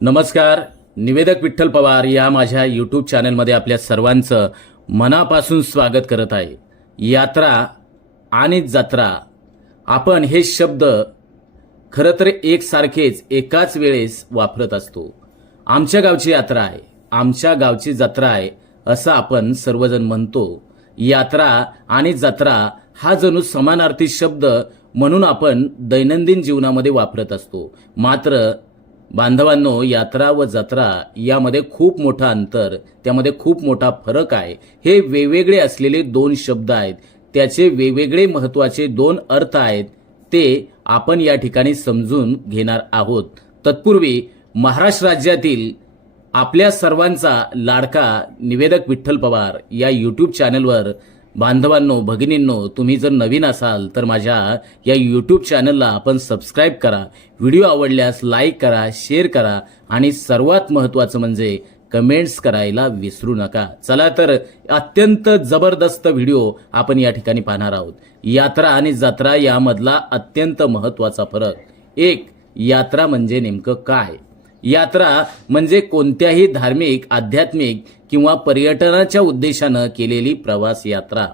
नमस्कार. निवेदक विठ्ठल पवार या माझ्या यूट्यूब चॅनलमध्ये आपल्या सर्वांचं मनापासून स्वागत करत आहे. यात्रा आणि जत्रा आपण हे शब्द खरं तर एकसारखेच एकाच वेळेस वापरत असतो. आमच्या गावची यात्रा आहे, आमच्या गावची जत्रा आहे असं आपण सर्वजण म्हणतो. यात्रा आणि जत्रा हा जणू समानार्थी शब्द म्हणून आपण दैनंदिन जीवनामध्ये वापरत असतो. मात्र बांधवांनो, यात्रा व जत्रा यामध्ये खूप मोठं अंतर, त्यामध्ये खूप मोठा फरक आहे. हे वेगवेगळे असलेले दोन शब्द आहेत, त्याचे वेगवेगळे महत्त्वाचे दोन अर्थ आहेत, ते आपण या ठिकाणी समजून घेणार आहोत. तत्पूर्वी महाराष्ट्र राज्यातील आपल्या सर्वांचा लाडका निवेदक विठ्ठल पवार या यूट्यूब चॅनलवर बांधवांनो, भगिनींनो, तुम्ही जर नवीन असाल तर माझ्या या यूट्यूब चॅनलला आपण सबस्क्राईब करा. व्हिडिओ आवडल्यास लाईक करा, शेअर करा आणि सर्वात महत्त्वाचं म्हणजे कमेंट्स करायला विसरू नका. चला तर अत्यंत जबरदस्त व्हिडिओ आपण या ठिकाणी पाहणार आहोत. यात्रा आणि जत्रा यामधला अत्यंत महत्त्वाचा फरक. एक, यात्रा म्हणजे नेमकं काय? यात्रा म्हणजे कोणत्याही धार्मिक, आध्यात्मिक किंवा पर्यटनाच्या उद्देशानं केलेली प्रवास यात्रा.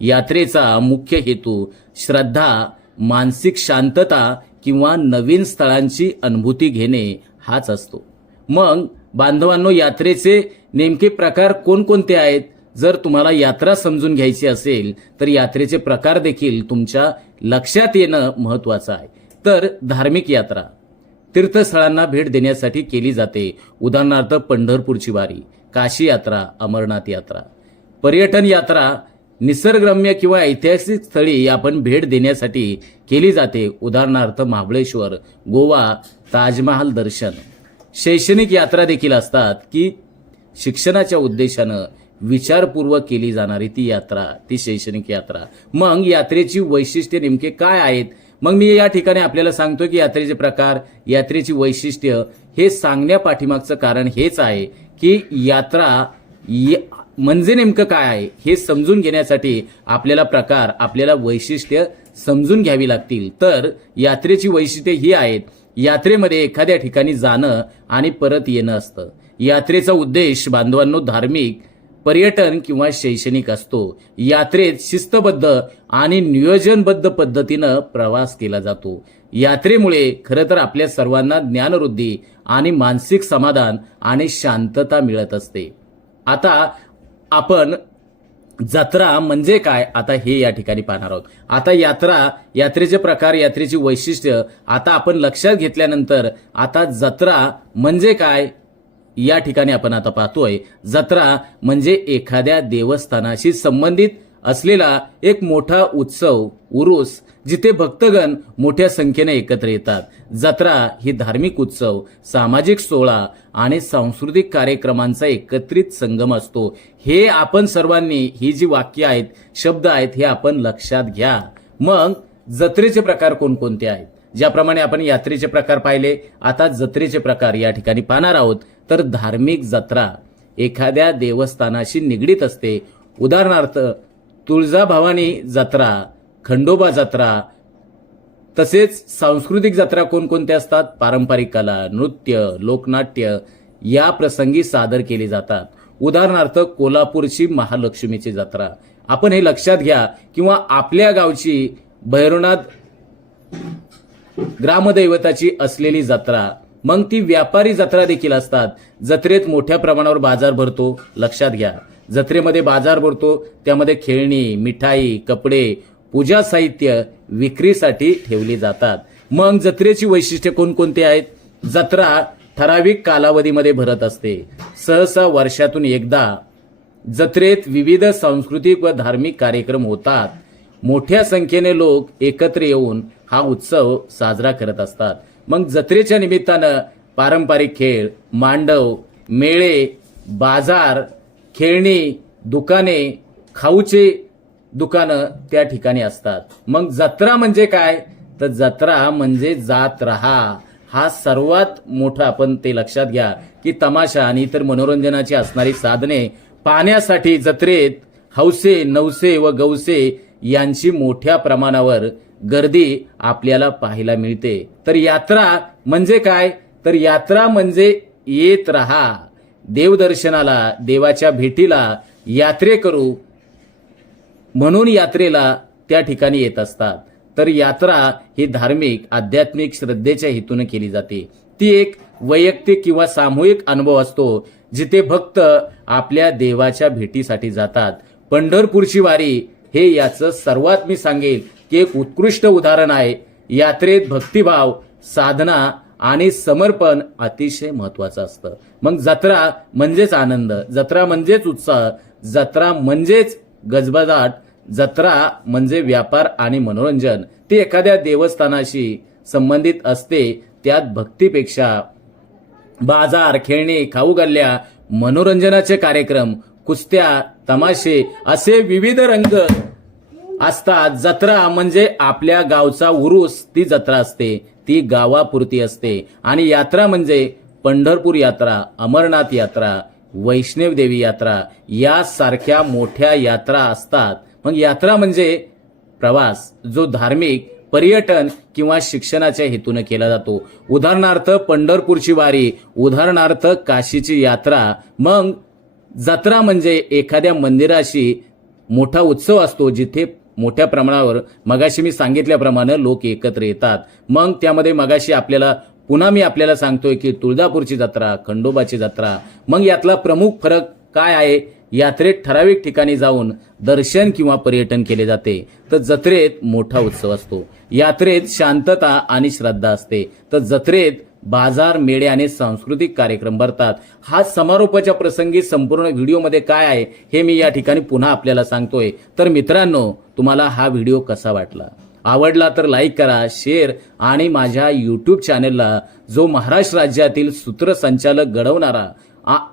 यात्रेचा मुख्य हेतू श्रद्धा, मानसिक शांतता किंवा नवीन स्थळांची अनुभूती घेणे हाच असतो. मग बांधवांनो, यात्रेचे नेमके प्रकार कोणकोणते आहेत? जर तुम्हाला यात्रा समजून घ्यायची असेल तर यात्रेचे प्रकार देखील तुमच्या लक्षात येणं महत्त्वाचं आहे. तर धार्मिक यात्रा तीर्थस्थळांना भेट देण्यासाठी केली जाते. उदाहरणार्थ पंढरपूरची वारी, काशी यात्रा, अमरनाथ यात्रा. पर्यटन यात्रा निसर्गरम्य किंवा ऐतिहासिक स्थळी आपण भेट देण्यासाठी केली जाते. उदाहरणार्थ महाबळेश्वर, गोवा, ताजमहाल दर्शन. शैक्षणिक यात्रा देखील असतात की शिक्षणाच्या उद्देशानं विचारपूर्वक केली जाणारी ती यात्रा, ती शैक्षणिक यात्रा. मग यात्रेची वैशिष्ट्ये नेमके काय आहेत? मग मी या ठिकाणी आपल्याला सांगतो की यात्रेचे प्रकार, यात्रेची वैशिष्ट्य हे सांगण्यापाठीमागचं कारण हेच आहे की यात्रा म्हणजे नेमकं काय आहे हे समजून घेण्यासाठी आपल्याला प्रकार, आपल्याला वैशिष्ट्य समजून घ्यावी लागतील. तर यात्रेची वैशिष्ट्ये ही आहेत. यात्रेमध्ये एखाद्या ठिकाणी जाणं आणि परत येणं असतं. यात्रेचा उद्देश बांधवांनो धार्मिक, पर्यटन किंवा शैक्षणिक असतो. यात्रेत शिस्तबद्ध आणि नियोजनबद्ध पद्धतीनं प्रवास केला जातो. यात्रेमुळे खरं तर आपल्या सर्वांना ज्ञानवृद्धी आणि मानसिक समाधान आणि शांतता मिळत असते. आता आपण जत्रा म्हणजे काय आता हे या ठिकाणी पाहणार आहोत. आता यात्रेचे प्रकार, यात्रेची वैशिष्ट्य आता आपण लक्षात घेतल्यानंतर आता जत्रा म्हणजे काय या ठिकाणी आपण आता पाहतोय. जत्रा म्हणजे एखाद्या देवस्थानाशी संबंधित असलेला एक मोठा उत्सव, उरूस, जिथे भक्तगण मोठ्या संख्येने एकत्र येतात. जत्रा ही धार्मिक उत्सव, सामाजिक सोहळा आणि सांस्कृतिक कार्यक्रमांचा एकत्रित संगम असतो. हे आपण सर्वांनी, ही जी वाक्य आहेत, शब्द आहेत, हे आपण लक्षात घ्या. मग जत्रेचे प्रकार कोणकोणते आहेत? ज्याप्रमाणे आपण यात्रेचे प्रकार पाहिले, आता जत्रेचे प्रकार या ठिकाणी पाहणार आहोत. तर धार्मिक जत्रा एखाद्या देवस्थानाशी निगडीत असते. उदाहरणार्थ तुळजाभवानी जत्रा, खंडोबा जत्रा. तसेच सांस्कृतिक जत्रा कोणकोणत्या असतात? पारंपरिक कला, नृत्य, लोकनाट्य या प्रसंगी सादर केली जातात. उदाहरणार्थ कोल्हापूरची महालक्ष्मीची जत्रा. आपण हे लक्षात घ्या. किंवा आपल्या गावची भैरवनाथ ग्रामदैवताची असलेली जत्रा. मग ती व्यापारी जत्रा देखील असतात. जत्रेत मोठ्या प्रमाणावर बाजार भरतो. लक्षात घ्या, जत्रेमध्ये बाजार भरतो, त्यामध्ये खेळणी, मिठाई, कपडे, पूजा साहित्य विक्रीसाठी ठेवली जातात. मग जत्रेची वैशिष्ट्ये कोणकोणती आहेत? जत्रा ठराविक कालावधीमध्ये भरत असते, सहसा वर्षातून एकदा. जत्रेत विविध सांस्कृतिक व धार्मिक कार्यक्रम होतात. मोठ्या संख्येने लोक एकत्र येऊन हा उत्सव साजरा करत असतात. मग जत्रेच्या निमित्तानं पारंपरिक खेळ, मांडव, मेळे, बाजार, खेळणी, दुकाने, खाऊचे दुकानं त्या ठिकाणी असतात. मग जत्रा म्हणजे काय? तर जत्रा म्हणजे जात राहा. हा सर्वात मोठा आपण ते लक्षात घ्या की तमाशा आणि इतर मनोरंजनाची असणारी साधने पाहण्यासाठी जत्रेत हौसे, नवसे व गवसे यांची मोठ्या प्रमाणावर गर्दी आपल्याला पाहायला मिळते. तर यात्रा म्हणजे काय? तर यात्रा म्हणजे येत राहा देवदर्शनाला, देवाच्या भेटीला यात्रेकरू म्हणून यात्रेला त्या ठिकाणी येत असतात. तर यात्रा ही धार्मिक आध्यात्मिक श्रद्धेच्या हेतून केली जाते. ती एक वैयक्तिक किंवा सामूहिक अनुभव असतो जिथे भक्त आपल्या देवाच्या भेटीसाठी जातात. पंढरपूरची वारी हे याचं सर्वात मी सांगेल की एक उत्कृष्ट उदाहरण आहे. यात्रेत भक्तिभाव, साधना आणि समर्पण अतिशय महत्वाचं असतं. मग जत्रा म्हणजेच आनंद, जत्रा म्हणजेच उत्साह, जत्रा म्हणजेच गजबजाट, जत्रा म्हणजे व्यापार आणि मनोरंजन. ते एखाद्या देवस्थानाशी संबंधित असते. त्यात भक्तीपेक्षा बाजार, खेळणी, खाऊ गल्ल्या, मनोरंजनाचे कार्यक्रम, कुस्त्या, तमाशे असे विविध रंग असतात. जत्रा म्हणजे आपल्या गावचा उरूस, ती जत्रा असते, ती गावापुरती असते. आणि यात्रा म्हणजे पंढरपूर यात्रा, अमरनाथ यात्रा, वैष्णव देवी यात्रा यासारख्या मोठ्या यात्रा असतात. मग यात्रा म्हणजे प्रवास जो धार्मिक, पर्यटन किंवा शिक्षणाच्या हेतून केला जातो. उदाहरणार्थ पंढरपूरची वारी, उदाहरणार्थ काशीची यात्रा. मग जत्रा म्हणजे एखाद्या मंदिराशी मोठा उत्सव असतो जिथे मोठ्या प्रमाणावर मगाशी मी सांगितल्याप्रमाणे लोक एकत्र येतात. मग त्यामध्ये मगाशी पुन्हा मी आपल्याला सांगतोय की तुळजापूरची जत्रा, खंडोबाची जत्रा. मग यातला प्रमुख फरक काय आहे? यात्रेत ठराविक ठिकाणी जाऊन दर्शन किंवा पर्यटन केले जाते, तर जत्रेत मोठा उत्सव असतो. यात्रेत शांतता आणि श्रद्धा असते, तर जत्रेत बाजार, मेळे आणि सांस्कृतिक कार्यक्रम भरतात. हा समारोपाच्या प्रसंगी संपूर्ण व्हिडिओमध्ये काय आहे हे मी या ठिकाणी पुन्हा आपल्याला सांगतोय. तर मित्रांनो, तुम्हाला हा व्हिडिओ कसा वाटला? आवडला तर लाईक करा, शेअर आणि माझ्या यूट्यूब चॅनलला जो महाराष्ट्र राज्यातील सूत्रसंचालक घडवणारा,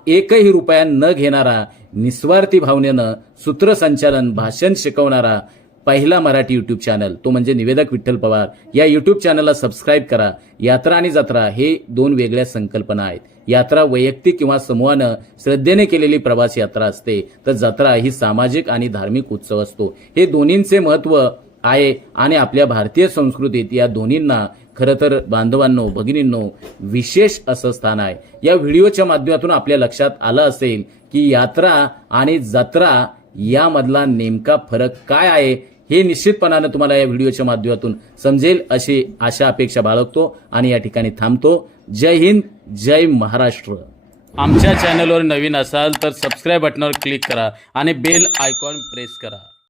एकही रुपया न घेणारा, निस्वार्थी भावनेनं सूत्रसंचालन भाषण शिकवणारा पहिला मराठी यूट्यूब चॅनल तो म्हणजे निवेदक विठ्ठल पवार, या यूट्यूब चॅनलला सबस्क्राईब करा. यात्रा आणि जत्रा हे दोन वेगळ्या संकल्पना आहेत. यात्रा वैयक्तिक किंवा समूहानं श्रद्धेने केलेली प्रवास यात्रा असते, तर जत्रा ही सामाजिक आणि धार्मिक उत्सव असतो. हे दोन्हींचे महत्त्व आहे आणि आपल्या भारतीय संस्कृतीत या दोन्हींना खरं तर बांधवांनो, भगिनींनो विशेष असं स्थान आहे. या व्हिडिओच्या माध्यमातून आपल्या लक्षात आलं असेल की यात्रा आणि जत्रा यामधला नेमका फरक काय आहे हे निश्चितपणानं तुम्हाला या व्हिडिओच्या माध्यमातून समजेल अशी आशा अपेक्षा बाळगतो आणि या ठिकाणी थांबतो. जय हिंद, जय महाराष्ट्र. आमच्या चॅनलवर नवीन असाल तर सबस्क्राईब बटनावर क्लिक करा आणि बेल आयकॉन प्रेस करा.